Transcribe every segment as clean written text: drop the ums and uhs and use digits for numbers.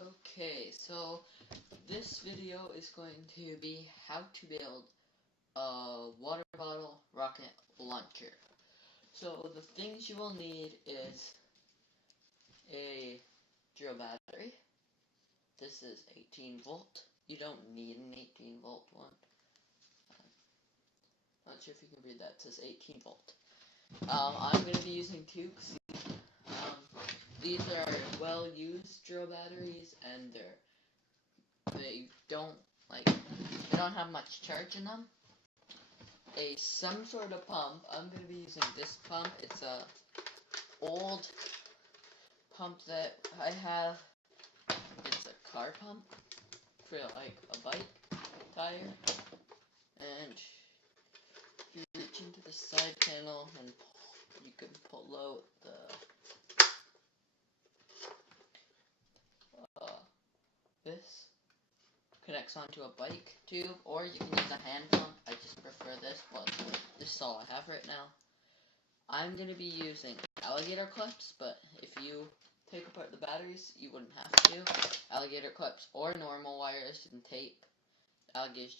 Okay, so this video is going to be how to build a water bottle rocket launcher. So the things you will need is a drill battery. This is 18 volt. You don't need an 18 volt one. Not sure if you can read that. It says 18 volt. I'm going to be using two. These are well-used drill batteries, and they don't have much charge in them. Some sort of pump. I'm going to be using this pump. It's a old pump that I have. It's a car pump for like a bike tire. And if you reach into the side panel and you can pull out this connects onto a bike tube, or you can use a hand pump. I just prefer this, but this is all I have right now. I'm going to be using alligator clips, but if you take apart the batteries, you wouldn't have to. Alligator clips or normal wires and tape. Alligator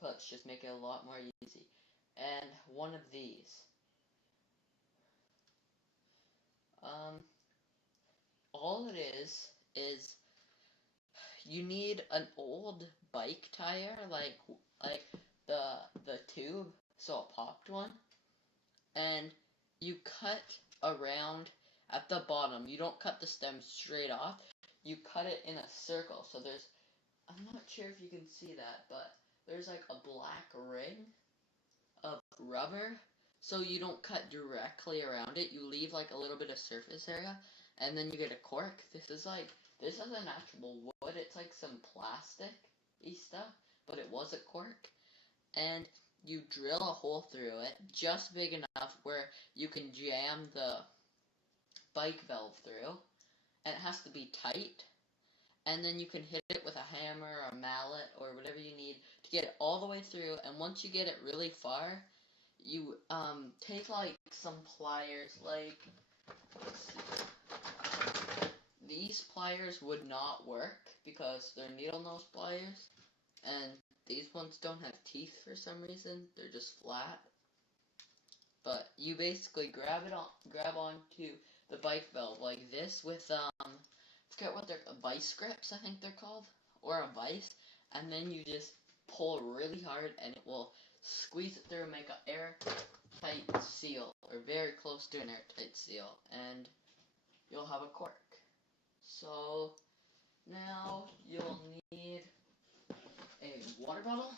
clips just make it a lot more easy. And one of these. All it is you need an old bike tire, like the tube, so a popped one, and you cut around at the bottom. You don't cut the stem straight off. You cut it in a circle. So I'm not sure if you can see that, but there's like a black ring of rubber. So you don't cut directly around it. You leave like a little bit of surface area, and then you get a cork. This isn't actual wood. It's like some plastic-y stuff, but it was a cork. And you drill a hole through it just big enough where you can jam the bike valve through, and it has to be tight, and then you can hit it with a hammer or a mallet or whatever you need to get it all the way through. And once you get it really far, you take like some pliers, like, let's see, these pliers would not work because they're needle nose pliers, and these ones don't have teeth for some reason. They're just flat. But you basically grab onto the bike valve like this with forget what they're, vice grips, I think they're called, or a vice, and then you just pull really hard and it will squeeze it through and make an airtight seal, or very close to an airtight seal, and you'll have a cork. So now you'll need a water bottle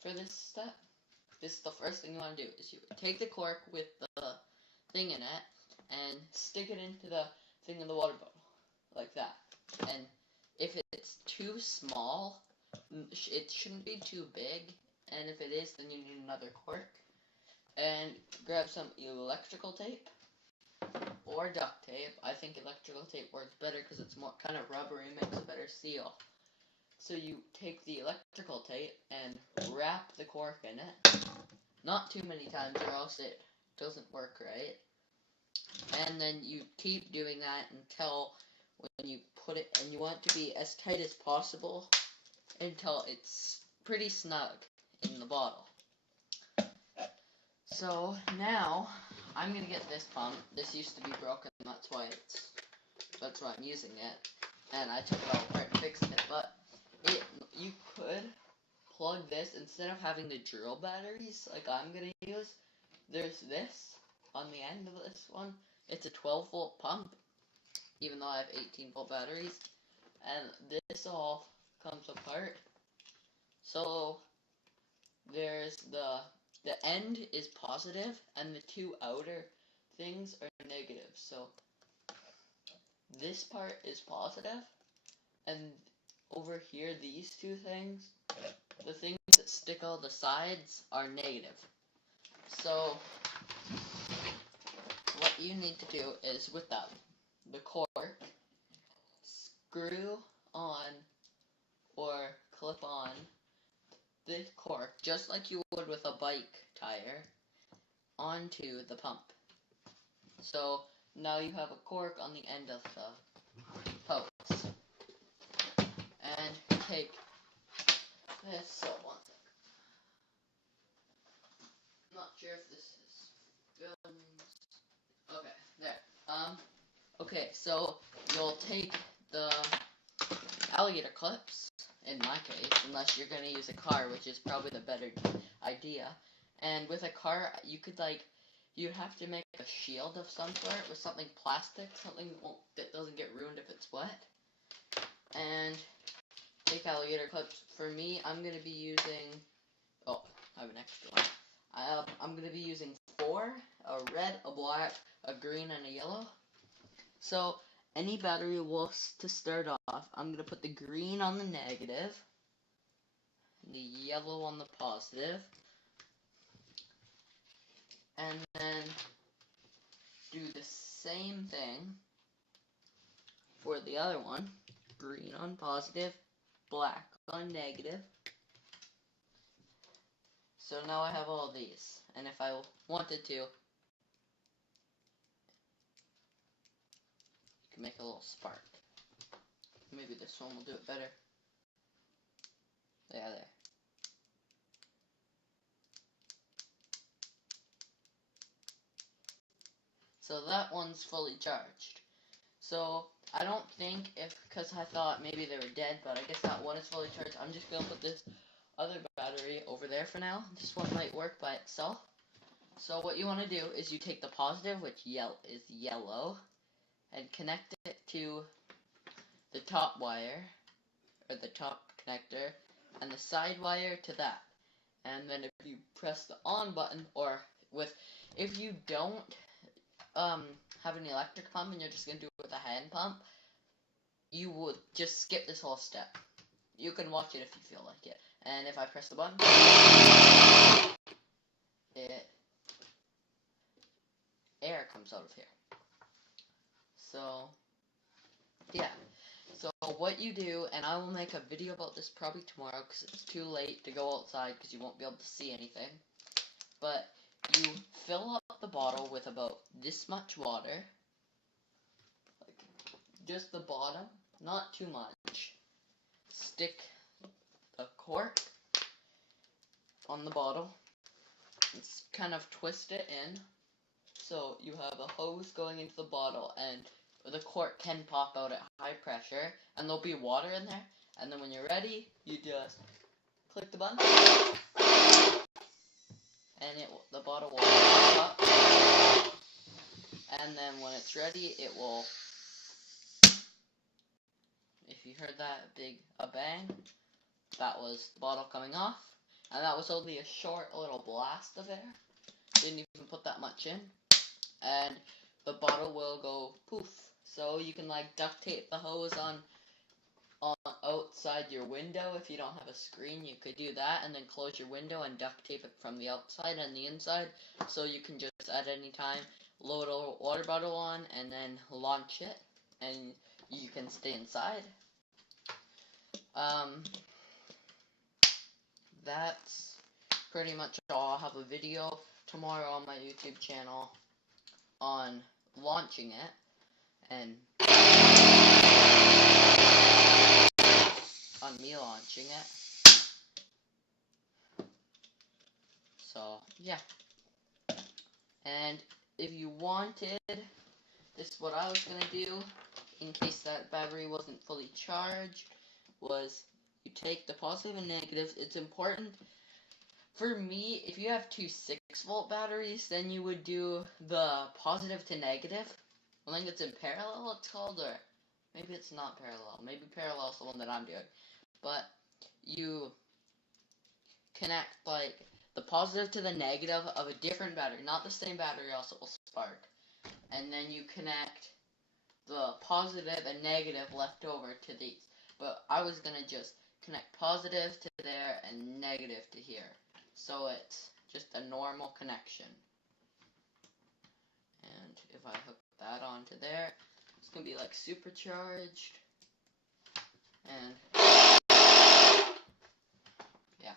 for this step. This is the first thing you want to do, is you take the cork with the thing in it and stick it into the thing in the water bottle, like that. And if it's too small, it shouldn't be too big, and if it is, then you need another cork. And grab some electrical tape or duct tape. I think electrical tape works better because it's more kind of rubbery and makes a better seal. So you take the electrical tape and wrap the cork in it. Not too many times or else it doesn't work right. And then you keep doing that until when you put it, and you want it to be as tight as possible until it's pretty snug in the bottle. So now I'm gonna get this pump. This used to be broken, that's why I'm using it. And I took it all apart and fixed it, but you could plug this, instead of having the drill batteries like I'm gonna use, there's this on the end of this one. It's a 12 volt pump, even though I have 18 volt batteries, and this all comes apart. So there's the end is positive and the two outer things are negative. So this part is positive, and over here, these two things, the things that stick out the sides, are negative. So what you need to do is, with the cork, screw on or clip on the cork, just like you would with a bike tire, onto the pump. So now you have a cork on the end of the hose. so one second. I'm not sure if this is filmed. Okay, there. Okay, so you'll take the alligator clips, in my case, unless you're gonna use a car, which is probably the better idea. And with a car, you could you'd have to make a shield of some sort with something plastic, something that doesn't get ruined if it's wet. And take alligator clips. For me, I'm gonna be using. Oh, I have an extra one. I'm gonna be using 4: a red, a black, a green, and a yellow. So any battery will, to start off, I'm gonna put the green on the negative, the yellow on the positive, and then do the same thing for the other one. Green on positive, black on negative. So now I have all these, and if I wanted to, you can make a little spark. Maybe this one will do it better. Yeah, there. So that one's fully charged. So I don't think because I thought maybe they were dead, but I guess that one is fully charged. I'm just going to put this other battery over there for now. This one might work by itself. So what you want to do is you take the positive, which is yellow, and connect it to the top wire, or the top connector, and the side wire to that. And then if you press the on button, or if you don't have an electric pump and you're just going to do it with a hand pump, you would just skip this whole step. You can watch it if you feel like it. And if I press the button, air comes out of here. So, yeah. So what you do, and I will make a video about this probably tomorrow because it's too late to go outside because you won't be able to see anything. But you fill up the bottle with about this much water. Like, just the bottom, not too much. Stick a cork on the bottle. And kind of twist it in. So you have a hose going into the bottle, and the cork can pop out at high pressure, and there'll be water in there. And then when you're ready, you just click the button, and the bottle will pop up. And then when it's ready, it will. If you heard that a bang, that was the bottle coming off, and that was only a short little blast of air. Didn't even put that much in. And the bottle will go poof. So you can duct tape the hose on outside your window. If you don't have a screen, you could do that, and then close your window and duct tape it from the outside and the inside. So you can just at any time load a water bottle on and then launch it, and you can stay inside. That's pretty much all. I'll have a video tomorrow on my YouTube channel on launching it, and on me launching it. So, yeah. And if you wanted, this is what I was going to do, in case that battery wasn't fully charged, was you take the positive and negatives. It's important. For me, if you have two 6-volt batteries, then you would do the positive to negative. I think it's in parallel, it's called, or maybe it's not parallel. Maybe parallel is the one that I'm doing. But you connect, the positive to the negative of a different battery, not the same battery, else it will spark. And then you connect the positive and negative left over to these. But I was going to just connect positive to there and negative to here. So it's just a normal connection. And if I hook that onto there, it's going to be supercharged. And yeah.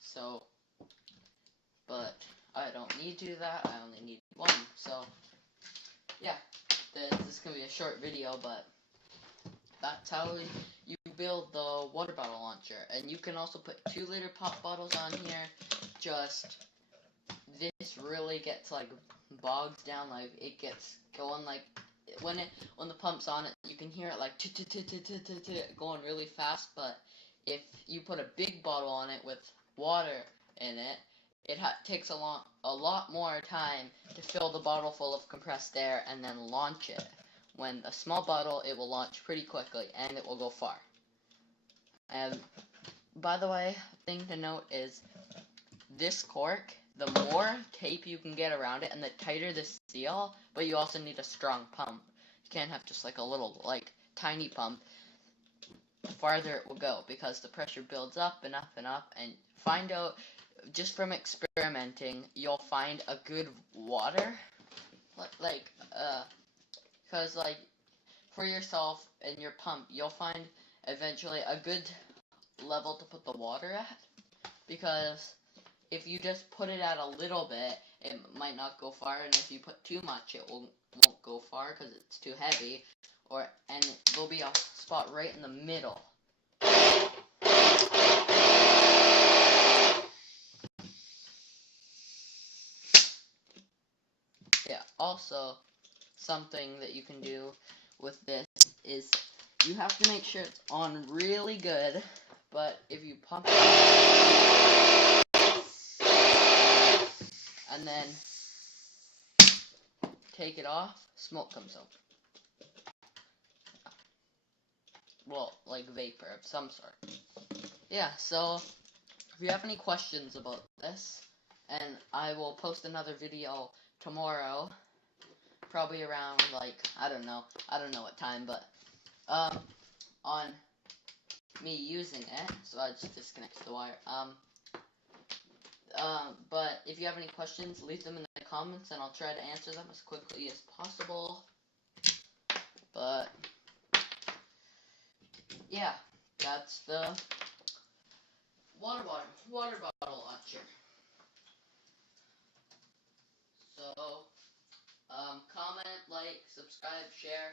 So, but I don't need to do that. I only need one. So, yeah. This is going to be a short video, but that's how you build the water bottle launcher. And you can also put 2-liter pop bottles on here. Just, this really gets like bogs down, like it gets going like, when the pump's on it, you can hear it like going really fast, but if you put a big bottle on it with water in it, it takes a lot more time to fill the bottle full of compressed air and then launch it. When a small bottle, it will launch pretty quickly and it will go far. And by the way, thing to note is this cork, the more tape you can get around it and the tighter the seal, but you also need a strong pump. You can't have just like a little, like, tiny pump. The farther it will go because the pressure builds up and up and up, and find out, just from experimenting, you'll find a good water, because, like, for yourself and your pump, you'll find eventually a good level to put the water at, because if you just put it at a little bit, it might not go far, and if you put too much, it won't go far because it's too heavy, and there'll be a spot right in the middle. Yeah, also, something that you can do with this is you have to make sure it's on really good, but if you pump it and then take it off, smoke comes out. Well, like vapor of some sort. Yeah, so if you have any questions about this, and I will post another video tomorrow, probably around, like, I don't know what time, but, on me using it, so I just disconnected the wire, but if you have any questions, leave them in the comments, and I'll try to answer them as quickly as possible, but, yeah, that's the water bottle launcher. So, comment, like, subscribe, share.